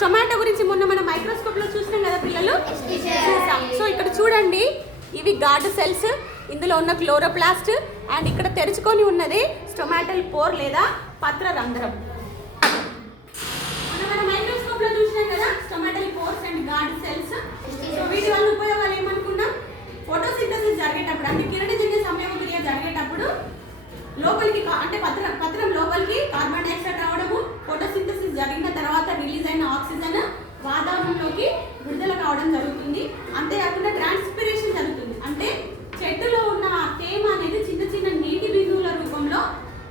Tomato గురించి మొన్న మన మైక్రోస్కోప్ లో చూసినాం కదా పిల్లలు. సో ఇక్కడ చూడండి, ఇవి గార్డ్ సెల్స్, ఇందులో ఉన్న క్లోరోప్లాస్ట్, అండ్ ఇక్కడ తెరుచుకొని ఉన్నది స్టొమాటల్ పోర్ లేదా పత్ర రంధ్రం. మన మైక్రోస్కోప్ లో చూసినాం కదా stomatal pores and guard cells. So వీటి వల్ల ఉపయోగాలు ఏమనుకున్నాం? ఫోటోసింథసిస్ జరిగేటప్పుడు అంటే కిరణజన్య సంయోగక్రియ జరిగేటప్పుడు లోపలికి అంటే పత్రం లోపలికి కార్బన్ డైఆక్సైడ్ రావడము, ఫోటోసింథసిస్ జరిగిన తర్వాత రిలీజ్ అయిన ఆక్సిజన్ వాతావరణంలోకి విడుదల కావడం జరుగుతుంది. అంతేకాకుండా ట్రాన్స్పిరేషన్ జరుగుతుంది, అంటే చెట్టులో ఉన్న తేమ అనేది చిన్న చిన్న నీటి బిందువుల రూపంలో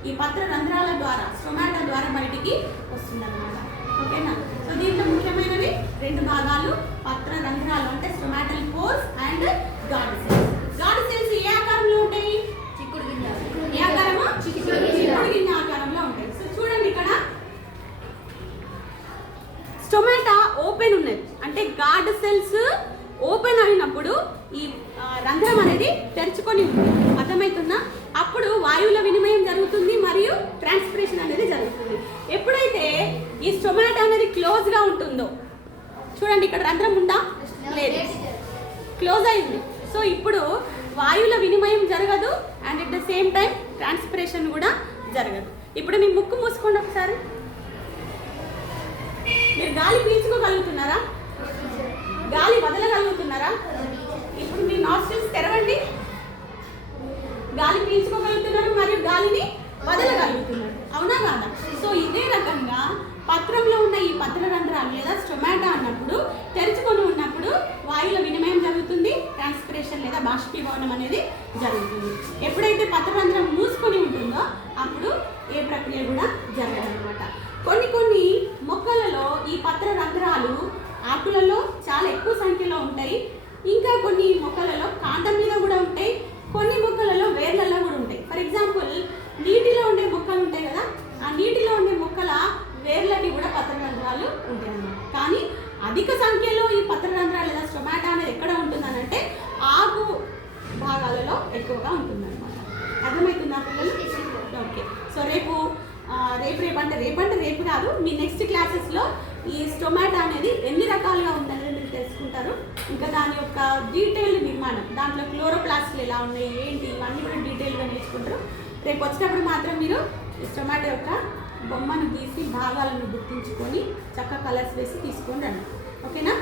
ఈ పత్ర రంధ్రాల ద్వారా స్టొమాటో ద్వారా బయటికి వస్తుంది అన్నమాట. ఓకేనా? సో దీంట్లో ముఖ్యమైనవి రెండు భాగాలు, పత్ర రంధ్రాలు అంటే stomatal pores and guard cells. Guard cells ఏ ఆకారంలో ఉంటాయి? ఏ ఆకారము? చిక్కుడు గిన్నె ఆకారంలో ఉంటాయి. సో చూడండి, ఇక్కడ స్టొమాటా ఓపెన్ ఉన్నది అంటే గార్డ్ సెల్స్ ఓపెన్ అయినప్పుడు ఈ రంధ్రం అనేది తెరుచుకొని ఉంది. అర్థమవుతుందా? అప్పుడు వాయువుల వినిమయం జరుగుతుంది మరియు ట్రాన్స్పిరేషన్ అనేది జరుగుతుంది. ఎప్పుడైతే ఈ స్టొమాటో అనేది క్లోజ్గా ఉంటుందో, చూడండి ఇక్కడ రంధ్రం ఉందా? లేదు, క్లోజ్ అయింది. సో ఇప్పుడు వాయువుల వినిమయం జరగదు and at the same time transpiration కూడా జరగదు. ఇప్పుడు మీ ముక్కు మూసుకోండి ఒకసారి. మీరు గాలి పీల్చుకోగలుగుతున్నారా? గాలి వదలగలుగుతున్నారా? ఇప్పుడు మీ నాస్ట్రిల్స్ తెరవండి. గాలి పీల్చుకోగలుగుతున్నారు మరియు గాలిని వదలగలుగుతున్నారు, అవునా కాదా? సో ఇదే రకంగా పత్రంలో ఉన్న ఈ పత్ర రంధ్రాలు లేదా స్టొమాటో అన్నప్పుడు తెరుచుకొని ఉన్నప్పుడు వాయువుల వినిమయం జరుగుతుంది, ట్రాన్స్పిరేషన్ లేదా బాష్పీభవనం అనేది జరుగుతుంది. ఎప్పుడైతే పత్రరంధ్రం మూసుకొని ఉంటుందో అప్పుడు ఏ ప్రక్రియ కూడా జరగదు అనమాట. కొన్ని మొక్కలలో ఈ పత్ర రంధ్రాలు ఆకులలో చాలా ఎక్కువ సంఖ్యలో ఉంటాయి. ఇంకా కొన్ని మొక్కలలో కాండం మీద కూడా ఉంటాయి, కొన్ని మొక్కలలో వేర్లలో కూడా ఉంటాయి. ఫర్ ఎగ్జాంపుల్ నీటిలో ఉండే మొక్కలు ఉంటాయి కదా, ఆ నీటిలో ఉండే మొక్కల వేర్లకి కూడా పత్రరంధ్రాలు ఉంటాయి అన్నమాట. కానీ అధిక సంఖ్యలో ఈ పత్రరంధ్రాలు లేదా స్టొమాటో అనేది ఎక్కడ ఉంటుందనంటే ఆకు భాగాలలో ఎక్కువగా ఉంటుందన్నమాట. అర్థమవుతుందా పిల్లలు? ఓకే. సో రేపు కాదు, మీ నెక్స్ట్ క్లాసెస్లో ఈ స్టొమాటో అనేది ఎన్ని రకాలుగా ఉందనేది మీరు తెలుసుకుంటారు. ఇంకా దాని యొక్క డీటెయిల్డ్ నిర్మాణం, దాంట్లో క్లోరోప్లాస్ట్లు ఎలా ఉన్నాయి ఏంటి, ఇవన్నీ కూడా డీటెయిల్గా నేర్చుకుంటారు. రేపు వచ్చినప్పుడు మాత్రం మీరు ఈ టొమాటో యొక్క బొమ్మను గీసి భాగాలను గుర్తించుకొని చక్కగా కలర్స్ వేసి తీసుకొని రండి. ఓకేనా?